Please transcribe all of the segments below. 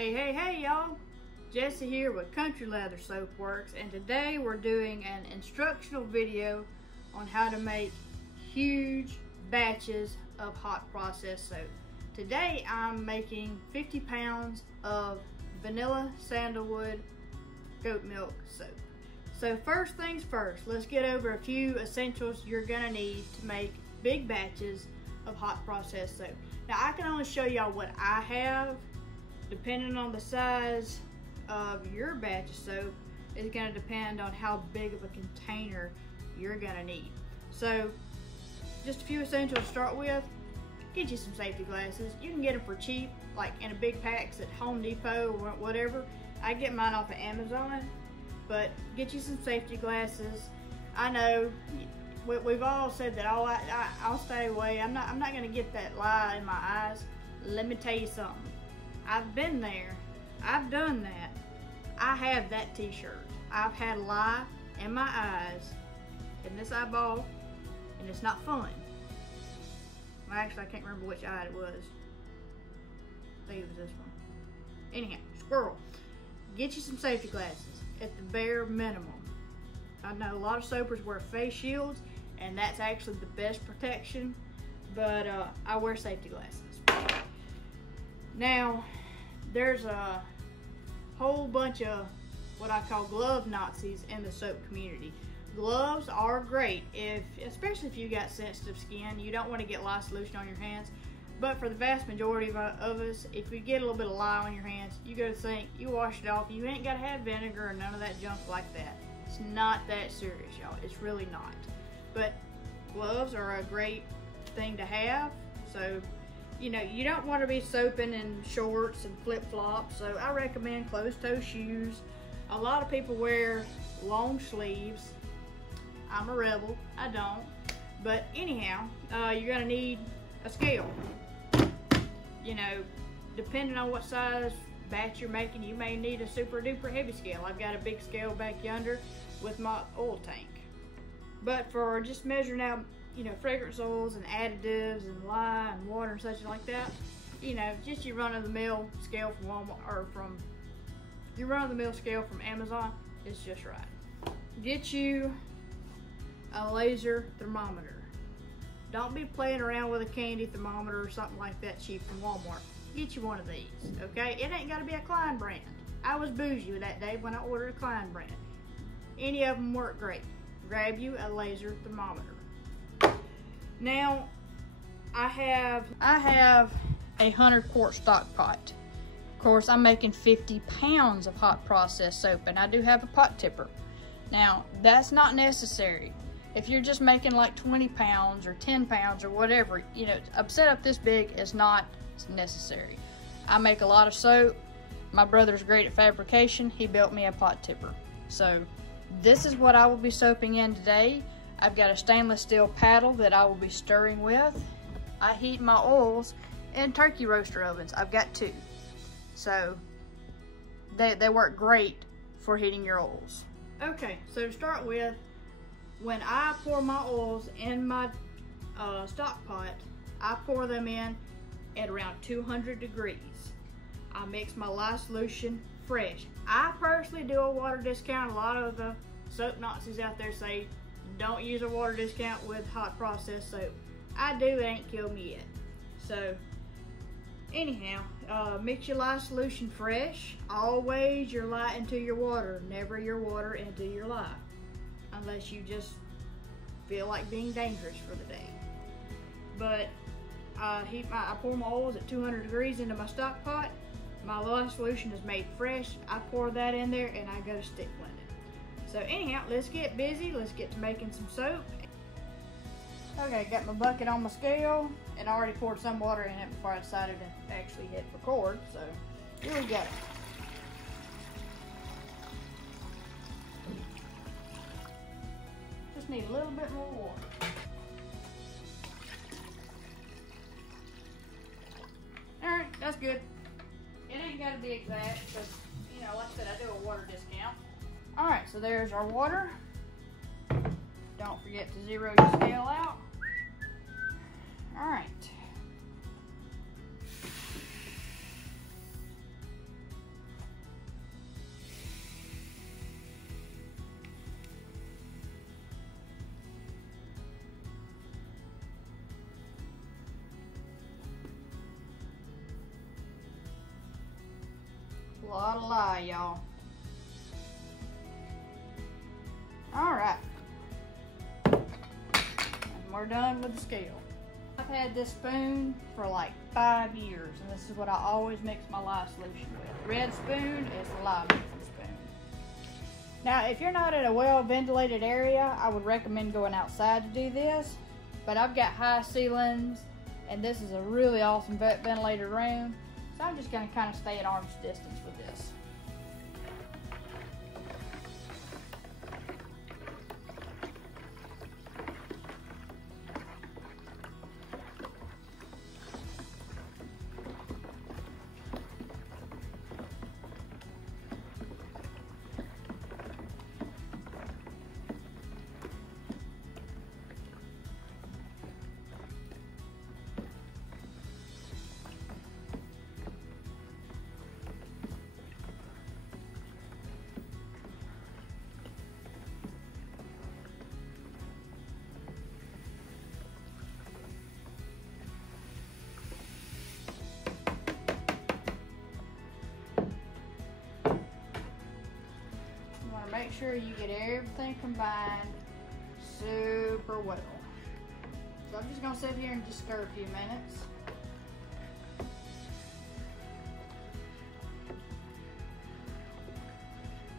Hey y'all, Jesse here with Country Leather Soap Works, and today we're doing an instructional video on how to make huge batches of hot process soap. Today I'm making 50 pounds of vanilla sandalwood goat milk soap. So first things first, let's get over a few essentials you're gonna need to make big batches of hot process soap. Now I can only show y'all what I have. Depending on the size of your batch of soap, it's going to depend on how big of a container you're going to need. So just a few essentials to start with. Get you some safety glasses. You can get them for cheap, like in a big packs at Home Depot or whatever. I get mine off of Amazon, but get you some safety glasses. I know we've all said that, oh, I'll stay away. I'm not going to get that lie in my eyes. Let me tell you something. I've been there, I've done that. I have that t-shirt. I've had a lie in my eyes, in this eyeball, and it's not fun. Well, actually, I can't remember which eye it was. I think it was this one. Anyhow, squirrel. Get you some safety glasses at the bare minimum. I know a lot of soapers wear face shields, and that's actually the best protection, but I wear safety glasses. Now, there's a whole bunch of what I call glove Nazis in the soap community. Gloves are great, especially if you got sensitive skin. You don't want to get lye solution on your hands. But for the vast majority of us, if you get a little bit of lye on your hands, you go to the sink, you wash it off. You ain't got to have vinegar or none of that junk like that. It's not that serious, y'all. It's really not. But gloves are a great thing to have. So, you know, you don't want to be soaping in shorts and flip-flops, so I recommend closed-toe shoes. A lot of people wear long sleeves. I'm a rebel, I don't. But anyhow, you're gonna need a scale. You know, depending on what size batch you're making, you may need a super duper heavy scale. I've got a big scale back yonder with my oil tank. But for just measuring out, you know, fragrance oils and additives and lye and water and such like that, you know, just your run-of-the-mill scale from Walmart, or from your run-of-the-mill scale from Amazon is just right. Get you a laser thermometer. Don't be playing around with a candy thermometer or something like that cheap from Walmart. Get you one of these, okay? It ain't gotta be a Klein brand. I was bougie that day when I ordered a Klein brand. Any of them work great. Grab you a laser thermometer. Now, I have a 100-quart stock pot. Of course, I'm making 50 pounds of hot process soap, and I do have a pot tipper. Now, that's not necessary. If you're just making like 20 pounds or 10 pounds or whatever, you know, a setup this big is not necessary. I make a lot of soap. My brother's great at fabrication. He built me a pot tipper. So, this is what I will be soaping in today. I've got a stainless steel paddle that I will be stirring with. I heat my oils in turkey roaster ovens. I've got two. So they work great for heating your oils. Okay, so to start with, when I pour my oils in my stock pot, I pour them in at around 200 degrees. I mix my lye solution fresh. I personally do a water discount. A lot of the soap Nazis out there say don't use a water discount with hot process soap. I do, it ain't killed me yet. So anyhow, mix your lye solution fresh. Always your lye into your water, never your water into your lye, unless you just feel like being dangerous for the day. But I pour my oils at 200 degrees into my stock pot. My lye solution is made fresh. I pour that in there and I go to stick blend it. So anyhow, let's get busy. Let's get to making some soap. Okay, got my bucket on my scale, and I already poured some water in it before I decided to actually hit record. So here we go. Just need a little bit more water. All right, that's good. It ain't got to be exact, because, you know, like I said, I do a water discount. All right, so there's our water. Don't forget to zero your scale out. All right. lot of lye, y'all. All right. And we're done with the scale. I've had this spoon for like 5 years, and this is what I always mix my lye solution with. Red spoon is the lye mixing spoon. Now, if you're not in a well-ventilated area, I would recommend going outside to do this, but I've got high ceilings, and this is a really awesome ventilated room, so I'm just gonna kind of stay at arm's distance with this. Make sure you get everything combined super well. So I'm just gonna sit here and just stir a few minutes.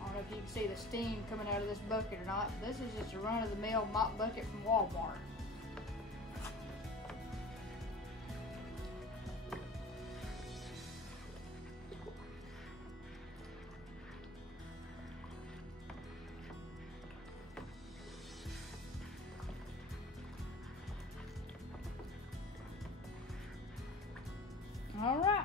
I don't know if you can see the steam coming out of this bucket or not. This is just a run-of-the-mill mop bucket from Walmart. All right.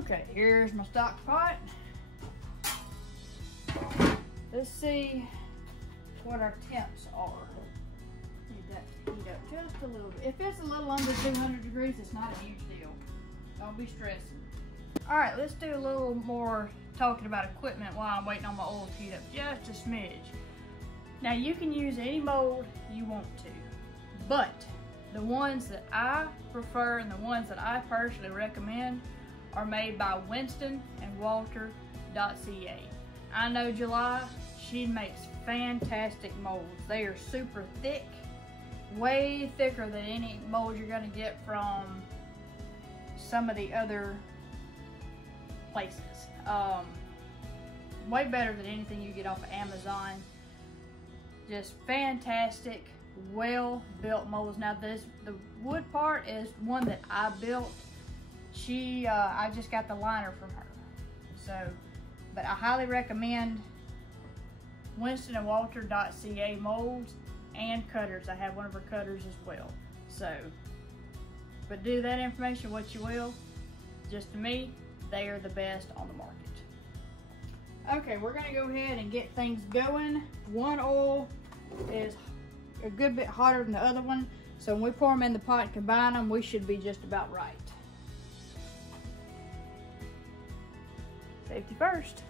Okay, here's my stock pot. Let's see what our temps are. Need that to heat up just a little bit. If it's a little under 200 degrees, it's not a huge deal. Don't be stressing. All right, let's do a little more talking about equipment while I'm waiting on my oil to heat up just a smidge. Now, you can use any mold you want to. But the ones that I prefer and the ones that I personally recommend are made by Winston and Walter.ca. I know July, she makes fantastic molds. They are super thick, way thicker than any mold you're gonna get from some of the other places. Way better than anything you get off of Amazon. Just fantastic, well-built molds. Now the wood part is one that I built. I just got the liner from her. So, but I highly recommend Winston and Walter.ca molds and cutters. I have one of her cutters as well. So, but do that information what you will. Just to me, they are the best on the market. Okay, we're gonna go ahead and get things going. One oil is a good bit hotter than the other one, so when we pour them in the pot and combine them, we should be just about right. Safety first.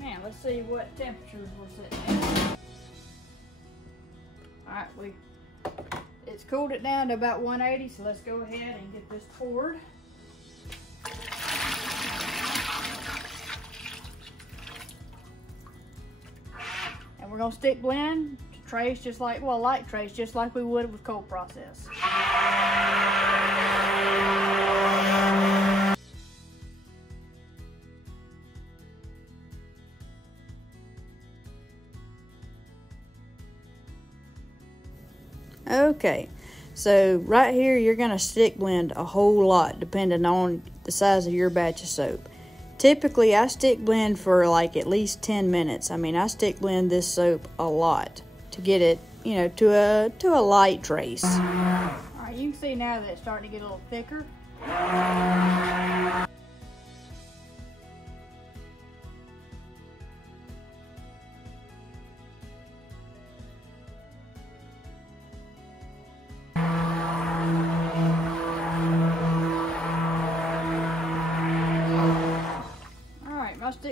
Now let's see what temperatures we're sitting at. Alright, it's cooled it down to about 180, so let's go ahead and get this poured. And we're gonna stick blend to trays just like, well, light trays, just like we would with cold process. Okay, so right here you're going to stick blend a whole lot depending on the size of your batch of soap. Typically I stick blend for like at least 10 minutes. I mean, I stick blend this soap a lot to get it, you know, to a light trace. Alright, you can see now that it's starting to get a little thicker.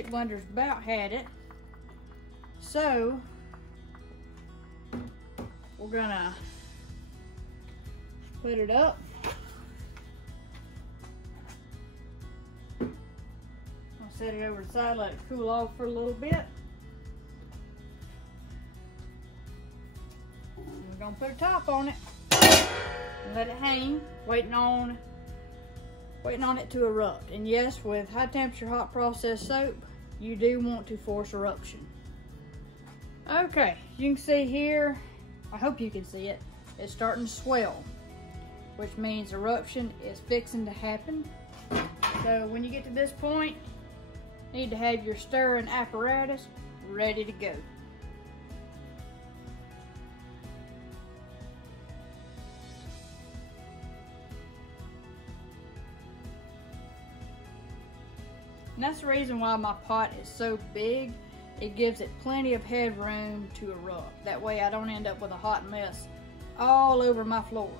stick blender's about had it. So we're gonna put it up. I'll set it over the side, let it cool off for a little bit. And we're gonna put a top on it and let it hang, waiting on it to erupt. And yes, with high temperature hot process soap, you do want to force eruption. Okay, you can see here, I hope you can see it, it's starting to swell, which means eruption is fixing to happen. So when you get to this point, you need to have your stirring apparatus ready to go. And that's the reason why my pot is so big. It gives it plenty of headroom to erupt. That way I don't end up with a hot mess all over my floor.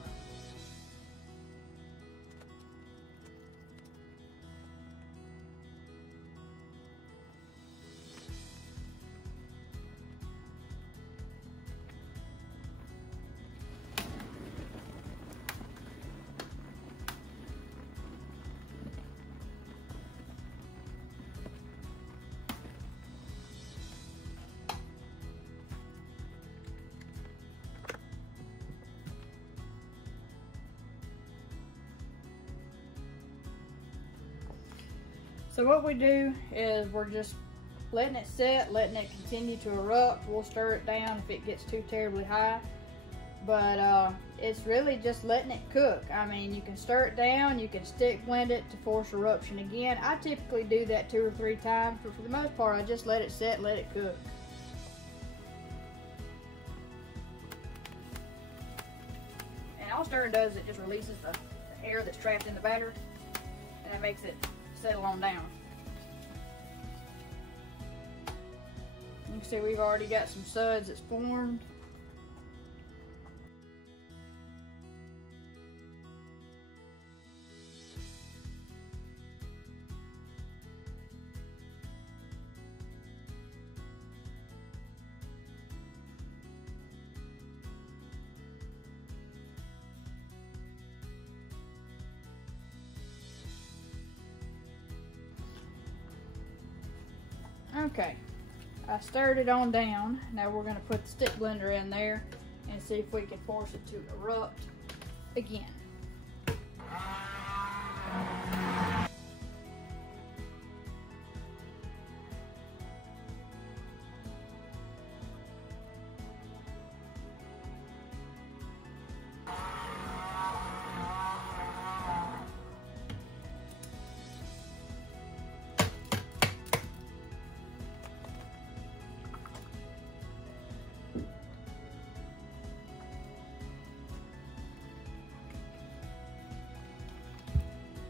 So what we do is we're just letting it set, letting it continue to erupt. We'll stir it down if it gets too terribly high. But it's really just letting it cook. I mean, you can stir it down, you can stick blend it to force eruption again. I typically do that 2 or 3 times, but for the most part, I just let it set, let it cook. And all stirring does is it just releases the air that's trapped in the batter, and it makes it settle on down. You can see we've already got some suds that's formed. Okay, I stirred it on down. Now we're going to put the stick blender in there and see if we can force it to erupt again.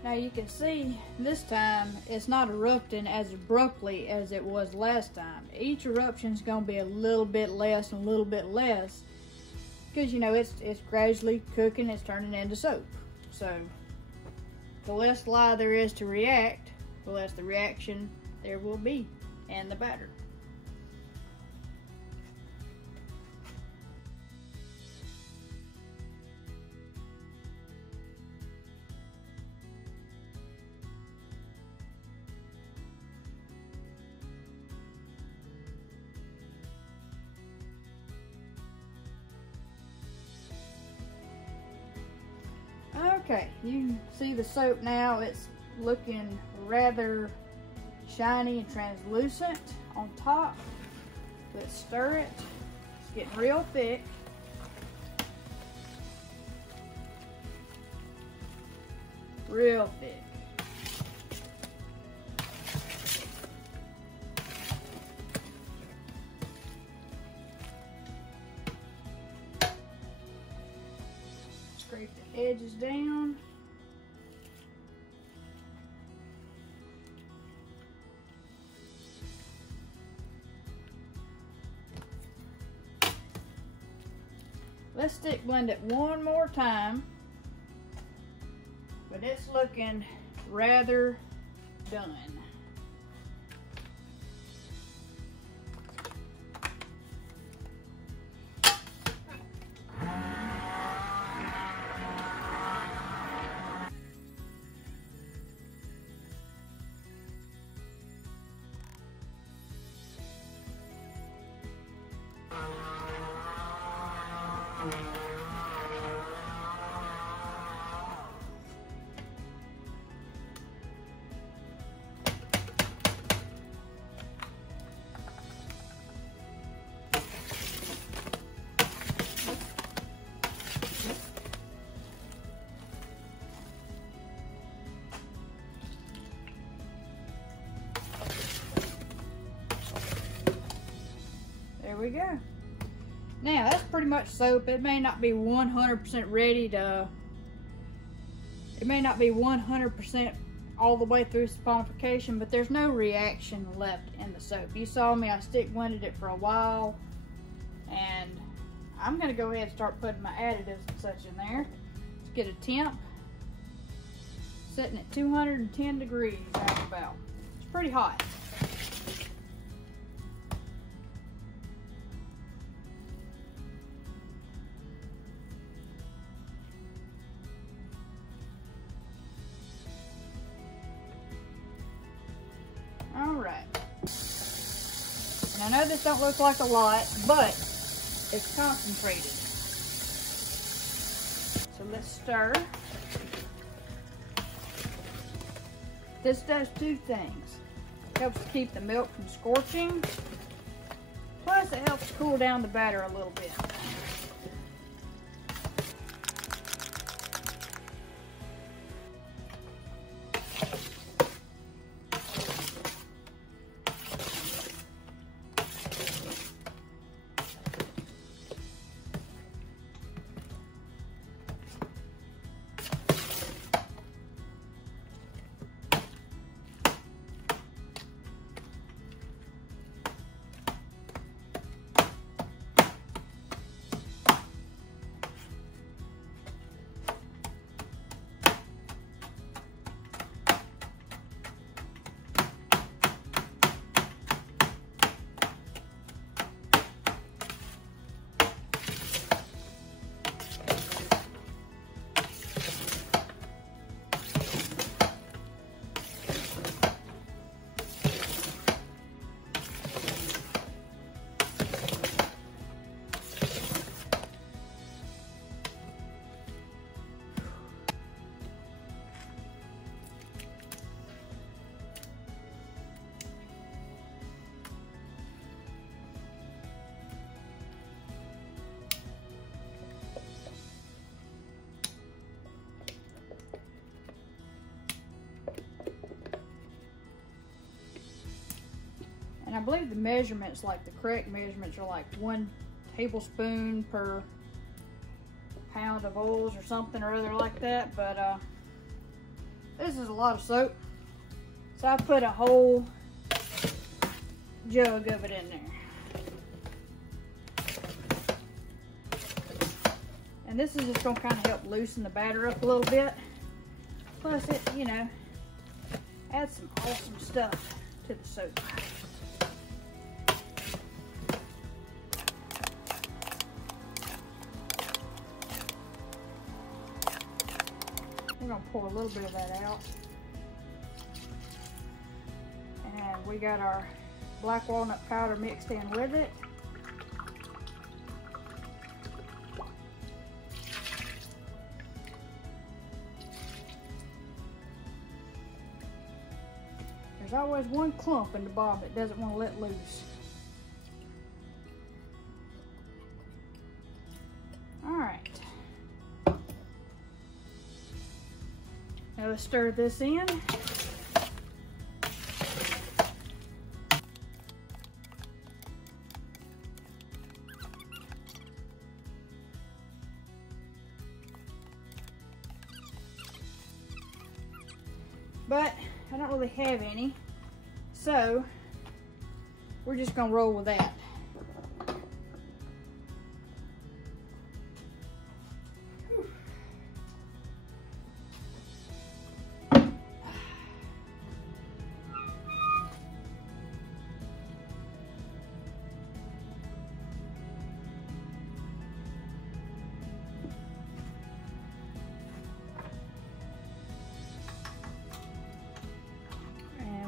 Now you can see this time it's not erupting as abruptly as it was last time. Each eruption is going to be a little bit less and a little bit less because, you know, it's gradually cooking, it's turning into soap. So the less lye there is to react, the less the reaction there will be in the batter. Okay, you can see the soap now. It's looking rather shiny and translucent on top. Let's stir it. It's getting real thick. Real thick. Scrape the edges down. Let's stick blend it one more time, but it's looking rather done. we go. Now, that's pretty much soap. It may not be 100% ready to, it may not be 100% all the way through saponification, but there's no reaction left in the soap. You saw me, I stick blended it for a while, and I'm gonna go ahead and start putting my additives and such in there. Let's get a temp, setting at 210 degrees right about. It's pretty hot. All right. And I know this don't look like a lot, but it's concentrated. So let's stir. This does two things. It helps to keep the milk from scorching. Plus it helps cool down the batter a little bit. I believe the measurements, like the correct measurements, are like 1 tablespoon per pound of oils or something or other like that. But this is a lot of soap, so I put a whole jug of it in there. And this is just gonna kind of help loosen the batter up a little bit. Plus it, you know, adds some awesome stuff to the soap. We're gonna pour a little bit of that out. And we got our black walnut powder mixed in with it. There's always one clump in the bottom that doesn't want to let loose. All right. Now let's stir this in. But I don't really have any, so we're just gonna roll with that.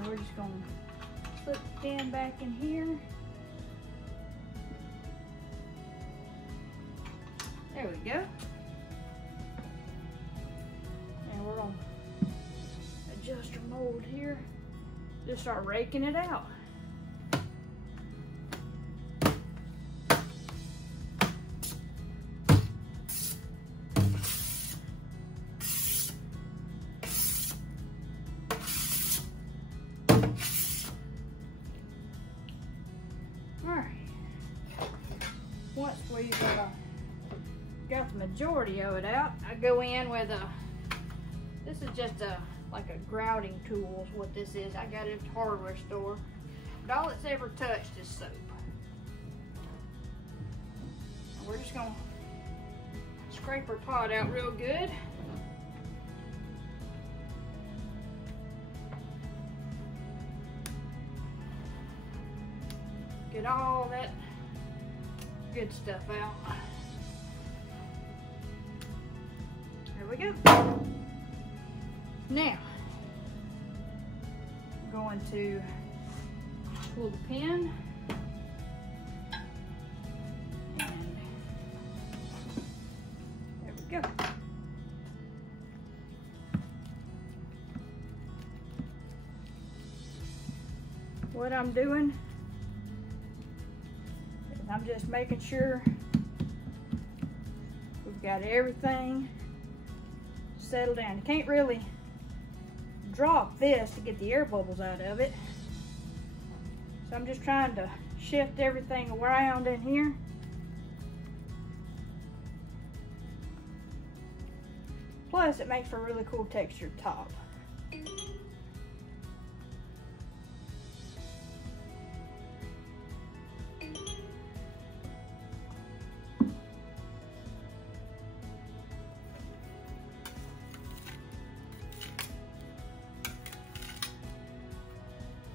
We're just going to put the pan back in here. There we go. And we're going to adjust our mold here. Just start raking it out. once we've got the majority of it out, I go in with this is just like a grouting tool is what this is. I got it at the hardware store. But all it's ever touched is soap. And we're just gonna scrape our pot out real good. Get all that good stuff out. There we go. Now, I'm going to pull the pin and there we go. What I'm doing is I'm just making sure we've got everything settled down. You can't really drop this to get the air bubbles out of it. So I'm just trying to shift everything around in here. Plus, it makes for a really cool textured top.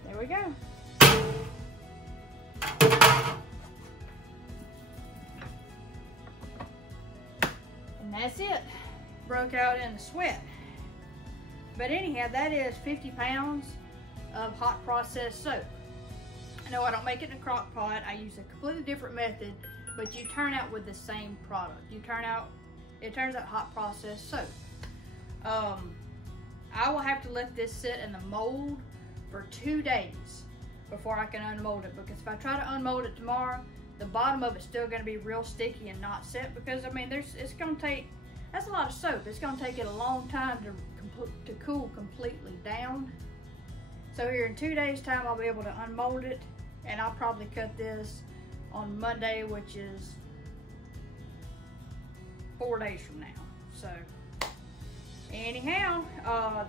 There we go. And that's it. Broke out in the sweat. But anyhow, that is 50 pounds of hot processed soap. I know I don't make it in a crock pot. I use a completely different method, but you turn out with the same product. It turns out hot processed soap. I will have to let this sit in the mold for 2 days before I can unmold it, because if I try to unmold it tomorrow, the bottom of it's still going to be real sticky and not set, because I mean it's going to take, that's a lot of soap. It's going to take it a long time to cool completely down. So here in 2 days time I'll be able to unmold it, and I'll probably cut this on Monday, which is 4 days from now. So anyhow,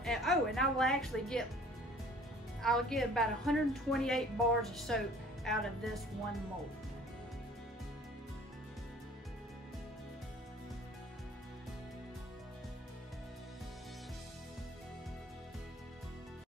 and I will actually I'll get about 128 bars of soap out of this one mold.